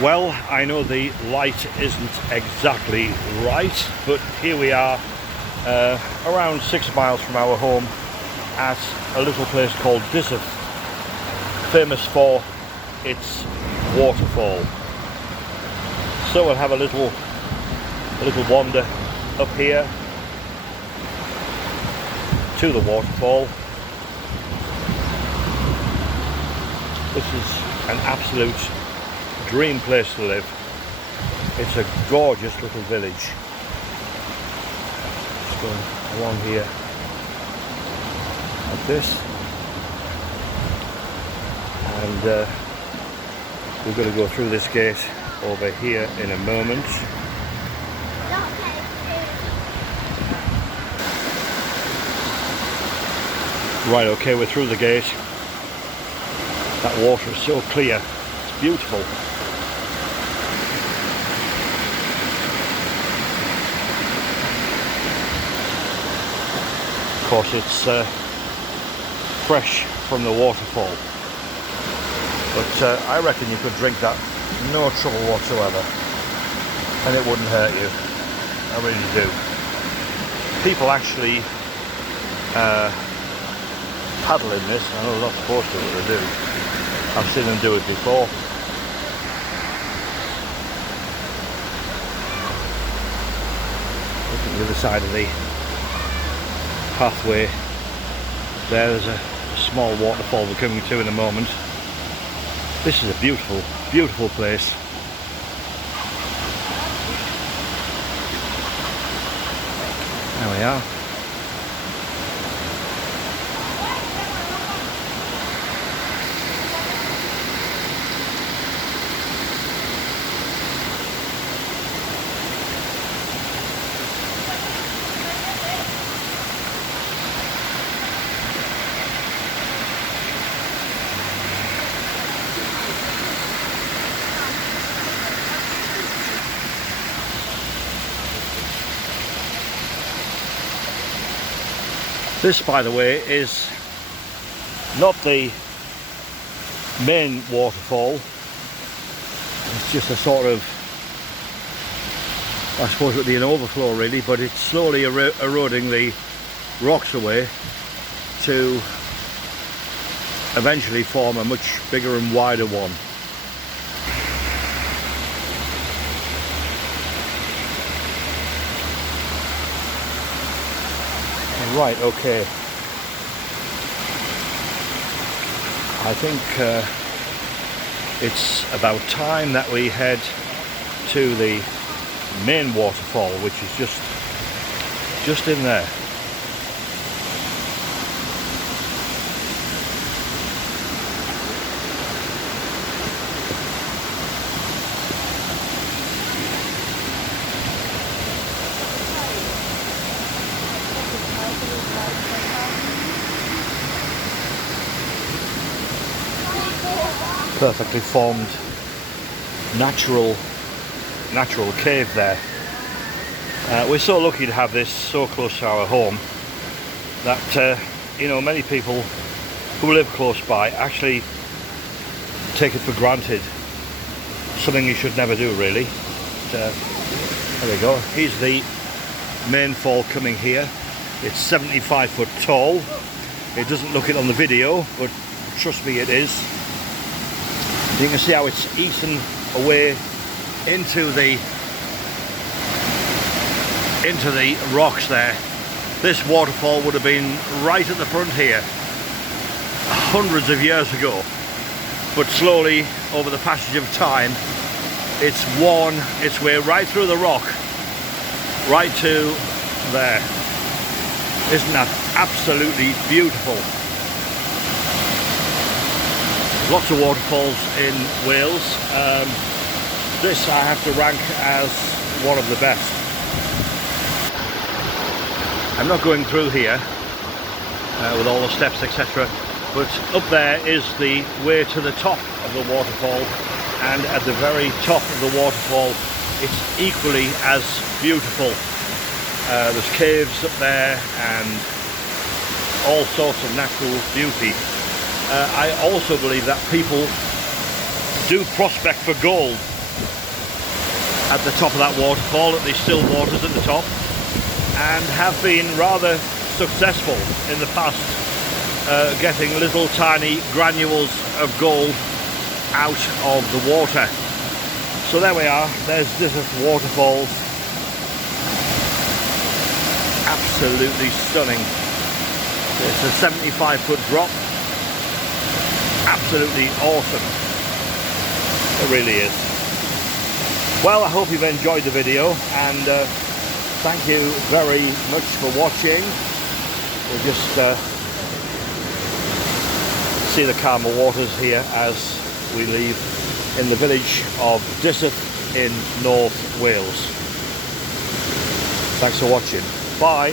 Well, I know the light isn't exactly right, but here we are around 6 miles from our home at a little place called Dyserth, famous for its waterfall. So we'll have a little wander up here to the waterfall. This is an absolute dream place to live. It's a gorgeous little village. Just going along here like this, and we're going to go through this gate over here in a moment. Right, okay, we're through the gate. That water is so clear, it's beautiful. Of course, it's fresh from the waterfall, but I reckon you could drink that no trouble whatsoever, and it wouldn't hurt you. I really do. People actually paddle in this. I know they're not supposed to, but they do. I've seen them do it before. Look at the other side of the pathway. There's a small waterfall we're coming to in a moment. This is a beautiful, beautiful place. There we are. This, by the way, is not the main waterfall. It's just a sort of, I suppose it would be an overflow really, but it's slowly eroding the rocks away to eventually form a much bigger and wider one. Right, okay. I think it's about time that we head to the main waterfall, which is just in there. Perfectly formed natural cave there. We're so lucky to have this so close to our home that you know, many people who live close by actually take it for granted. Something you should never do really. But, there we go. Here's the main fall coming here. It's 75 foot tall. It doesn't look it on the video, but trust me, it is. You can see how it's eaten away into the rocks there. This waterfall would have been right at the front here hundreds of years ago, but slowly over the passage of time it's worn its way right through the rock right to there. Isn't that absolutely beautiful? Lots of waterfalls in Wales. This I have to rank as one of the best. I'm not going through here with all the steps, etc., but up there is the way to the top of the waterfall, and at the very top of the waterfall it's equally as beautiful. There's caves up there and all sorts of natural beauty. I also believe that people do prospect for gold at the top of that waterfall, at the still waters at the top, and have been rather successful in the past getting little tiny granules of gold out of the water. So there we are, there's Dyserth Waterfalls. Absolutely stunning. It's a 75-foot drop. Absolutely awesome. It really is. Well, I hope you've enjoyed the video, and thank you very much for watching. We'll just see the calmer waters here as we leave in the village of Dyserth in North Wales. Thanks for watching. Bye.